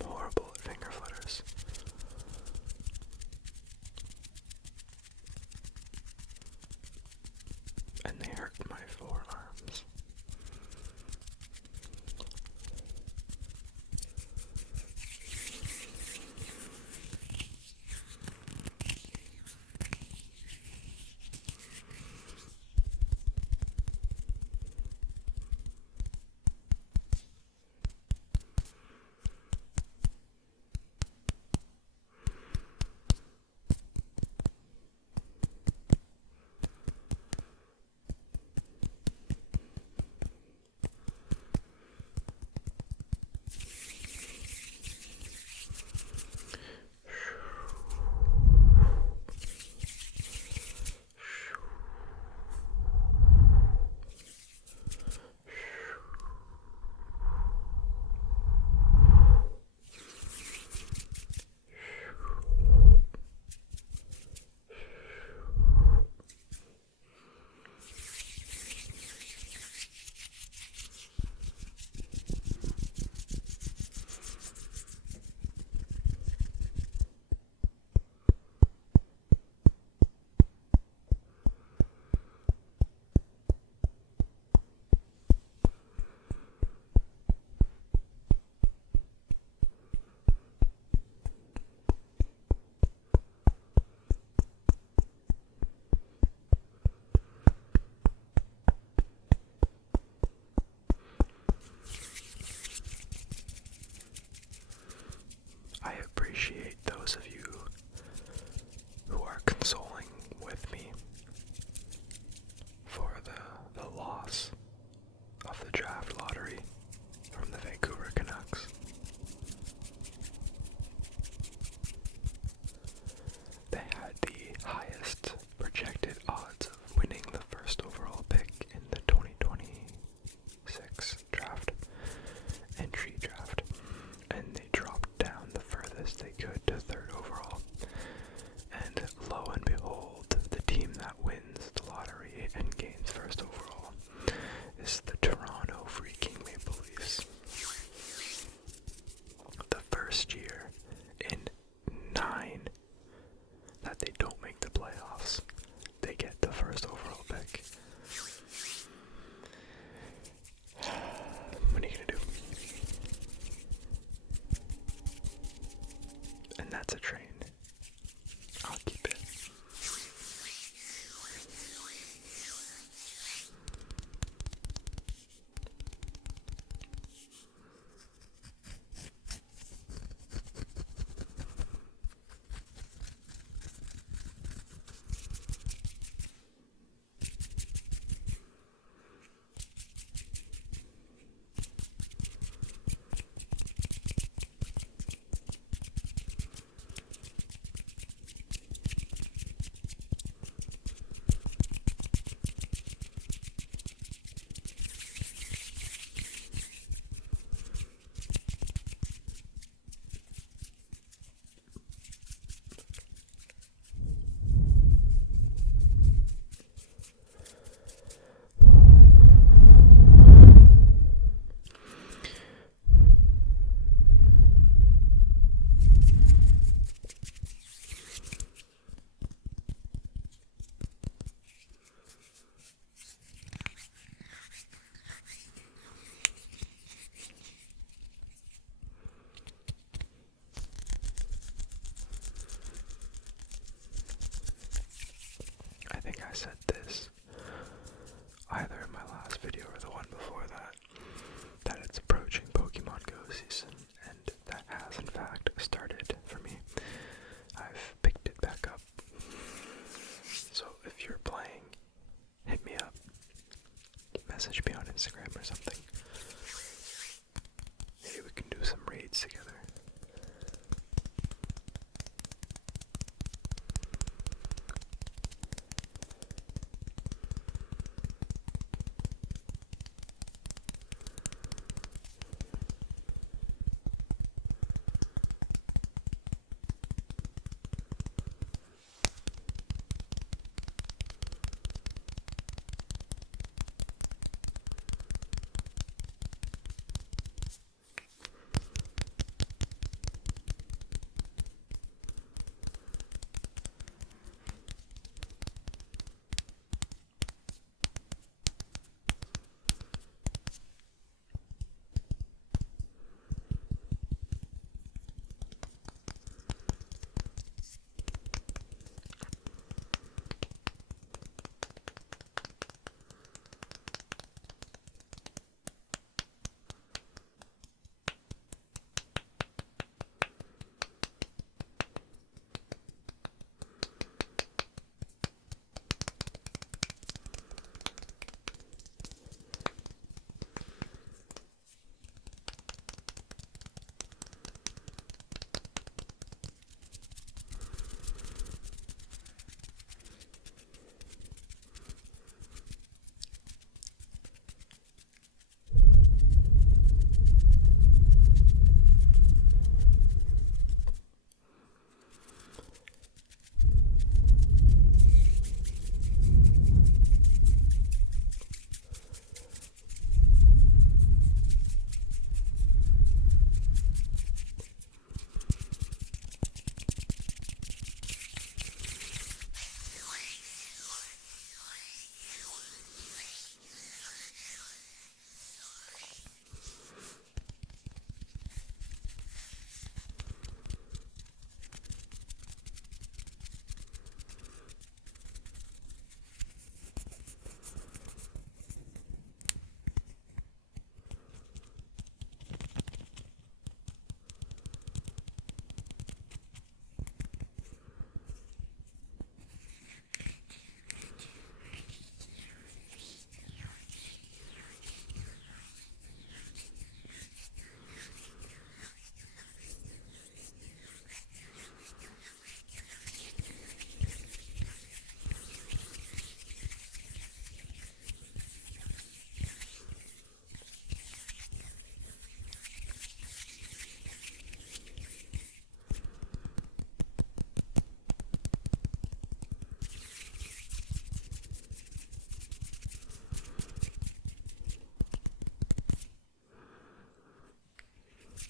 I'm horrible at finger flutters. And they hurt my forearms. I appreciate those of you who are consoling with me for the loss of the draft lottery from the Vancouver Canucks. They had the highest projected odds of winning the first overall pick in the 2026 entry draft, and they dropped down the furthest they could to third overall. And lo and behold, the team that wins the lottery and gains first overall is the Toronto freaking Maple Leafs. The first year in 9 that they don't make the playoffs, they get the first overall pick. What are you gonna do? And that's a train. I'll keep it. I said this either in my last video or the one before that it's approaching Pokemon Go season, and that has in fact started for me. I've picked it back up. So if you're playing, hit me up. Message me on Instagram or something. Maybe we can do some raids together.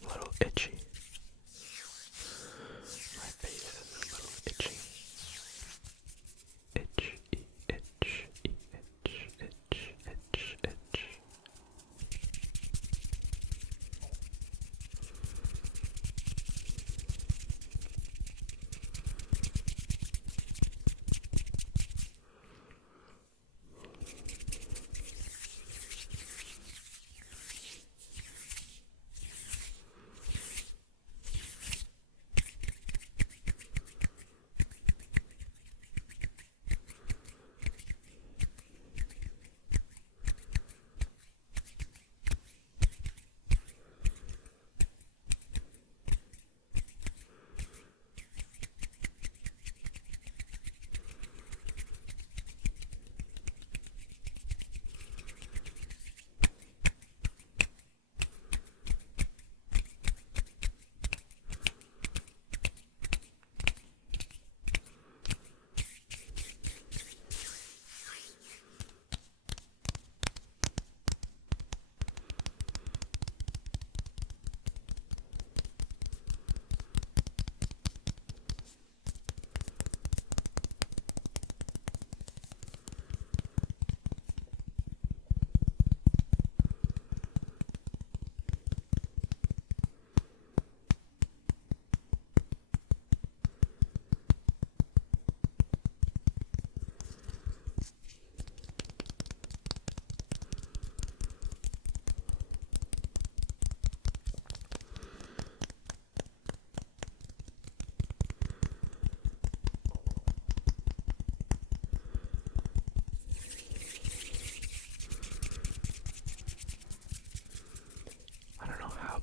A little itchy. My face is a little itchy. Itch, itch, itch, itch, itch, itch.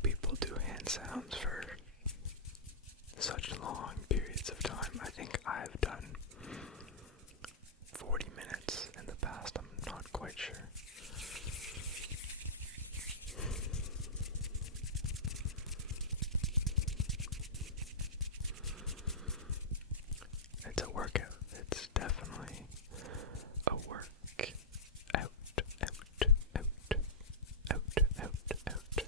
People do hand sounds for such long periods of time. I think I've done 40 minutes in the past. I'm not quite sure. It's a workout. It's definitely a work out, out, out, out, out, out.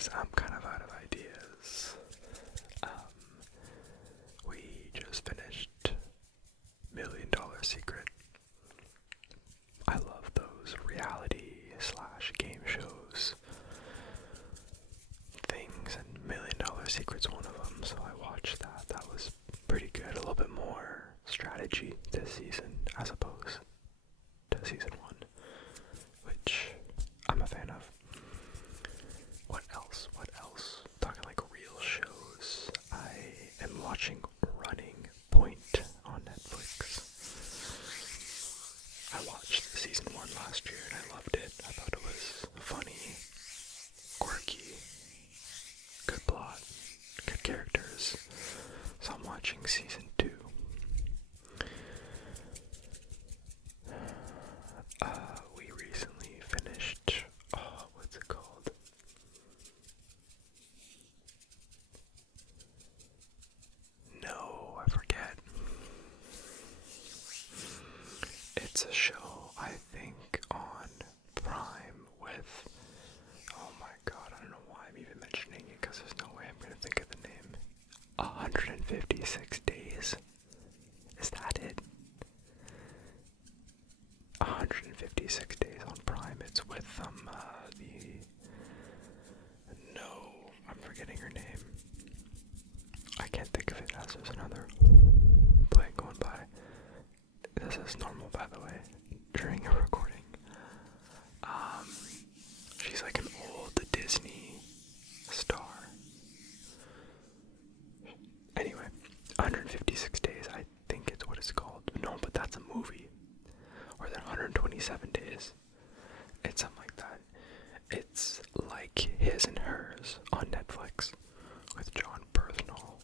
because I'm kind of out of ideas. We just finished $1 Million Secret. I love those reality/game shows things, and $1 Million Secret's one of them, so I watched that. That was pretty good. A little bit more strategy this season as opposed to season 1, which I'm a fan of. What else? Talking like real shows. I am watching Running Point on Netflix. I watched season 1 last year and I loved it. I thought it was funny, quirky, good plot, good characters. So I'm watching season 2. We recently finished, what's it called? No, I forget. It's a show, I think, on Prime with, oh my god, I don't know why I'm even mentioning it, because there's no way I'm going to think of the name. 156 Days. Is that it? 156 Days on Prime. It's with, I'm forgetting her name. I can't think of it as there's another plane going by. This is normal, by the way, during a recording. She's like an old Disney star. Anyway, 156 Days, I think it's what it's called. No, but that's a movie. Or then 127 Days. It's something like that. It's like His and Hers on Netflix with John Bernthal.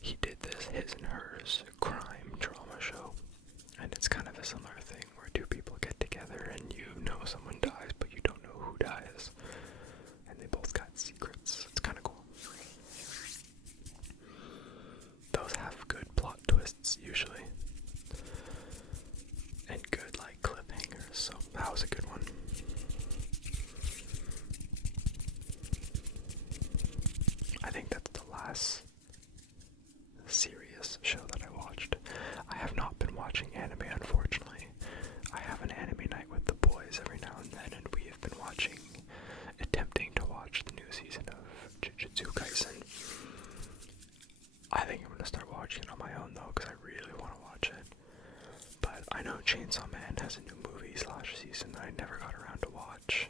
He did this His and Hers crime drama show, and it's kind of a similar thing where two people get together and you know someone dies, but you don't know who dies, and they both got secrets. It's kind of cool. Those have good plot twists usually, and good like cliffhangers, so that was a good one. I think that's the last serious show that I watched. I have not been watching anime, unfortunately. I have an anime night with the boys every now and then, and we have been attempting to watch the new season of Jujutsu Kaisen. I think I'm going to start watching it on my own, though, because I really want to watch it. But I know Chainsaw Man has a new movie/season that I never got around to watch.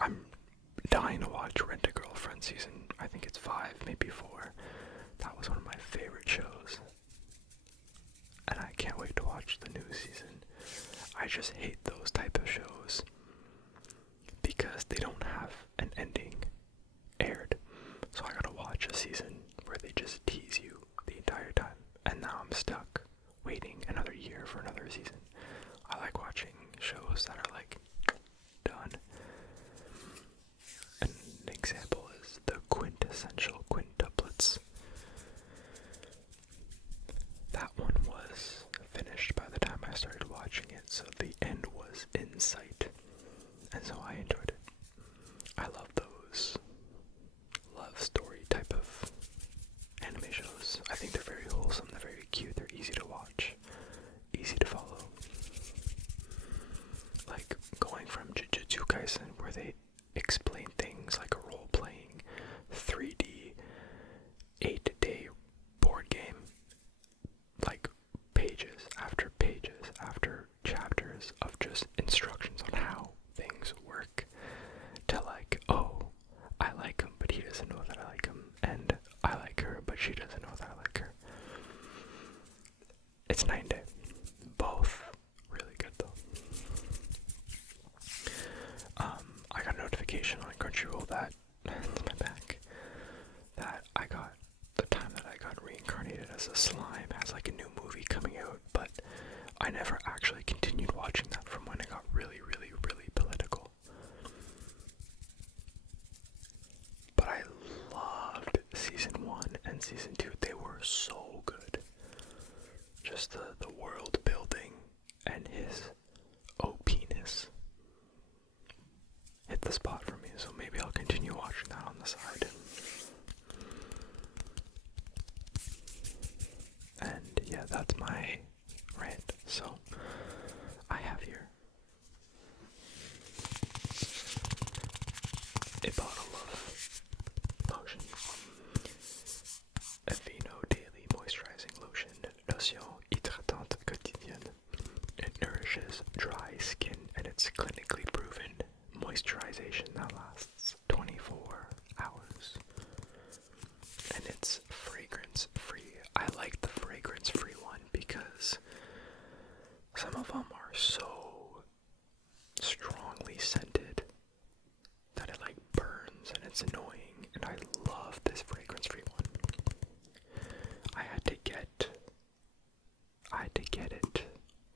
I'm dying to watch Rent-A-Girlfriend season, I think it's 5, maybe 4. That was one of my favorite shows. And I can't wait to watch the new season. I just hate those type of shows because they don't have an ending aired. So I gotta watch a season where they just tease you the entire time. And now I'm stuck waiting another year for another season. I like watching shows that are like done. An example is the quintessential quintuplets. That one was finished by the time I started watching it, so the end was in sight, and so I enjoyed it. I love those love story type of anime shows. I think they're very wholesome, they're very cute, they're easy to watch, easy to follow. Like going from Jujutsu Kaisen, where they explain things like a role-playing 3D 8-day board game, like pages after chapters of just instructions on how things work, to like, oh, I like him, but he doesn't know that I like him, and I like her, but she doesn't know that I like her. It's night and day. Both really good though. I got a notification on Crunchyroll that it's my back, that I got, the time that I got reincarnated as a slime has like a new movie coming out, but I never actually continued watching that from when it got really, really, really political. But I loved season 1 and season 2. They were so good. Just the world building and his OP-ness. nourishes dry skin, and it's clinically proven moisturization that lasts 24 hours. And it's fragrance free. I like the fragrance free one because some of them are so strongly scented that it like burns and it's annoying, and I love this fragrance free one. I had to get it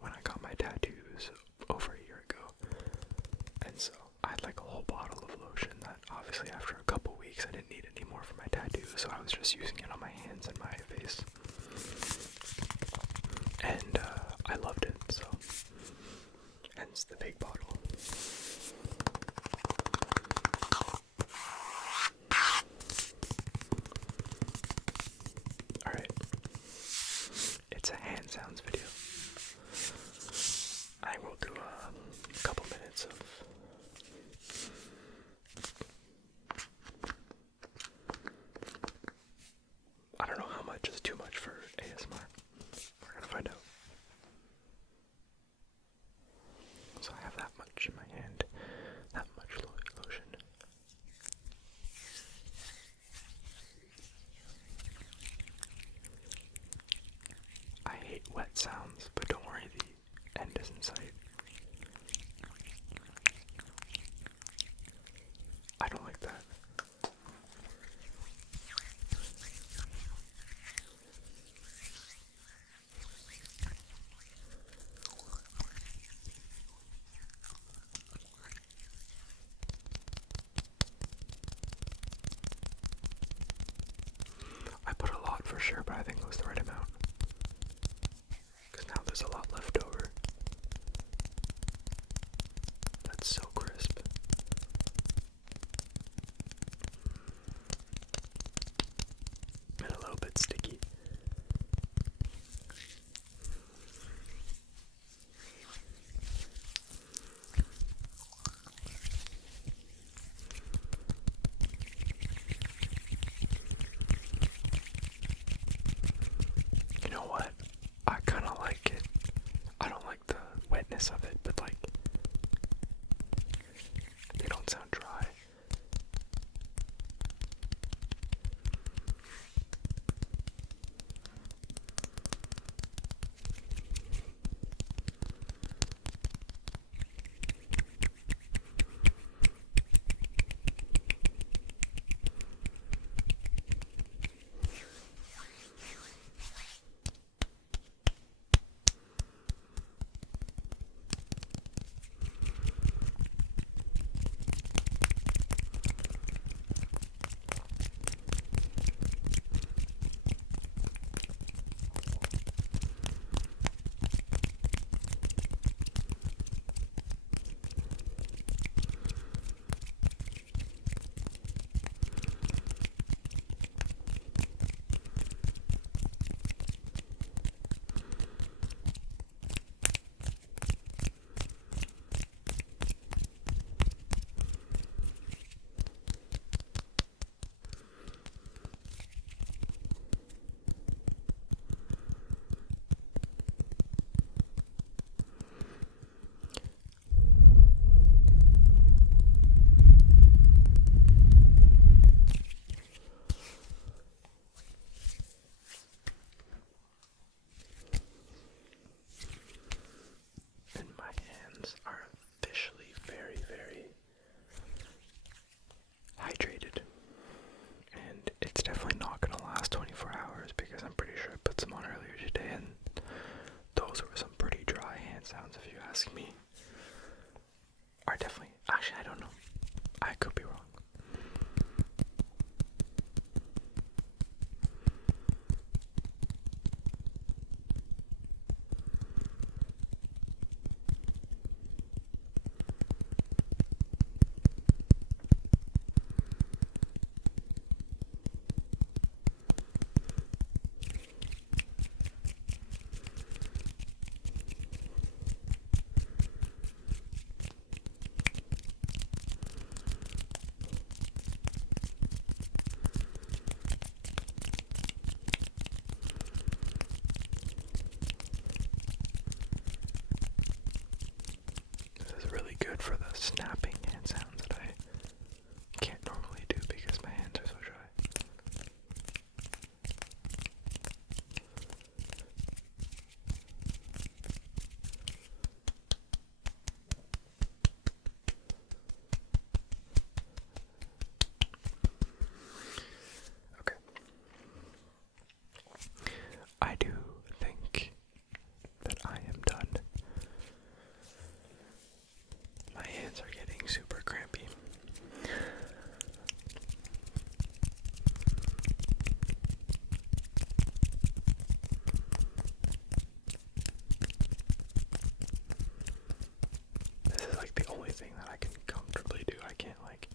when I got my tattoos over a year ago, and so I had like a whole bottle of lotion that obviously after a couple weeks I didn't need any more for my tattoos, so I was just using it on my hands and my face, and I loved it, so hence the big bottle. Alright, it's a hand sounds video. I will do a couple minutes of I don't know how much is too much for ASMR. We're gonna find out. So I have that much in my hand, that much lotion. I hate wet sounds, but don't worry, the end is in sight. I don't like that. I put a lot for sure, but I think it was the right amount. Because now there's a lot left over. That's so crisp. And a little bit sticky. You know what? I kind of like it. I don't like the wetness of it, but like, they don't sound dry. good for the snapping hand sounds that I can't normally do because my hands are so dry. Okay. I do think that I am done. My hands are getting super crampy. This is like the only thing that I can comfortably do. I can't like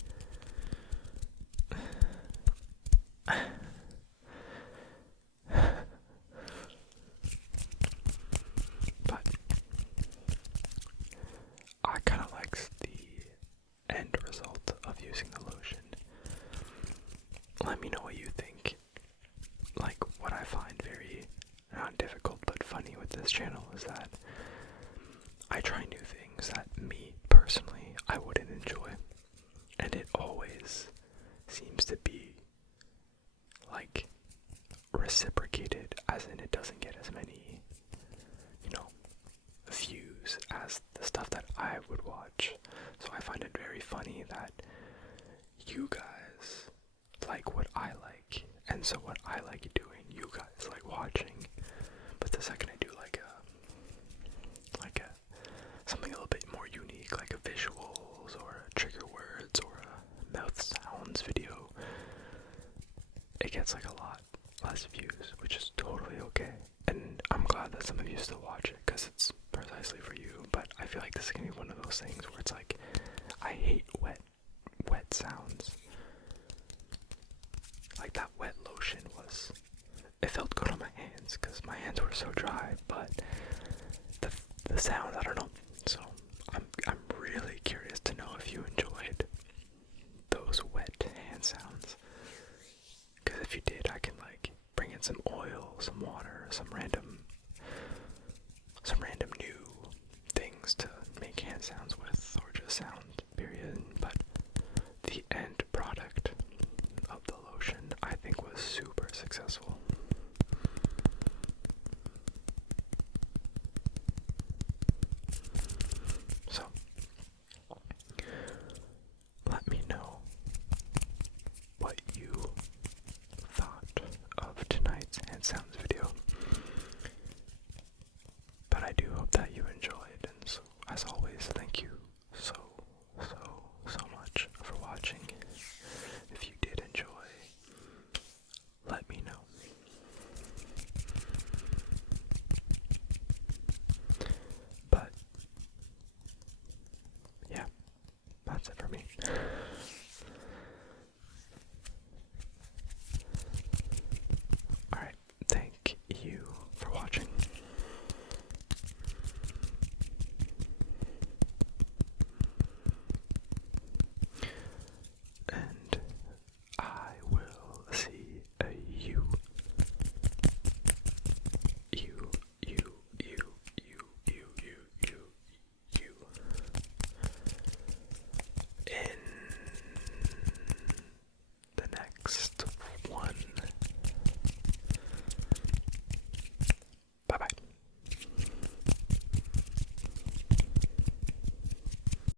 but I kind of like the end result of using the lotion. Let me know what you think. Like, what I find very, not difficult, but funny with this channel is that I try new things that me, personally, I wouldn't enjoy. And it always seems to be, like, reciprocated, as in it doesn't get as many, views as the stuff that I would watch. So I find it very funny that you guys like what I like, and so what I like doing, you guys like watching. But the second I do like a something a little bit more unique, like a visuals or a trigger words or a mouth sounds video, it gets like a lot less views, which is totally okay. And I'm glad that some of you still watch it, because it's precisely for you. But I feel like this is gonna be one of those things where it's like, I hate wet sounds. Like that wet lotion it felt good on my hands because my hands were so dry, but the sound, I don't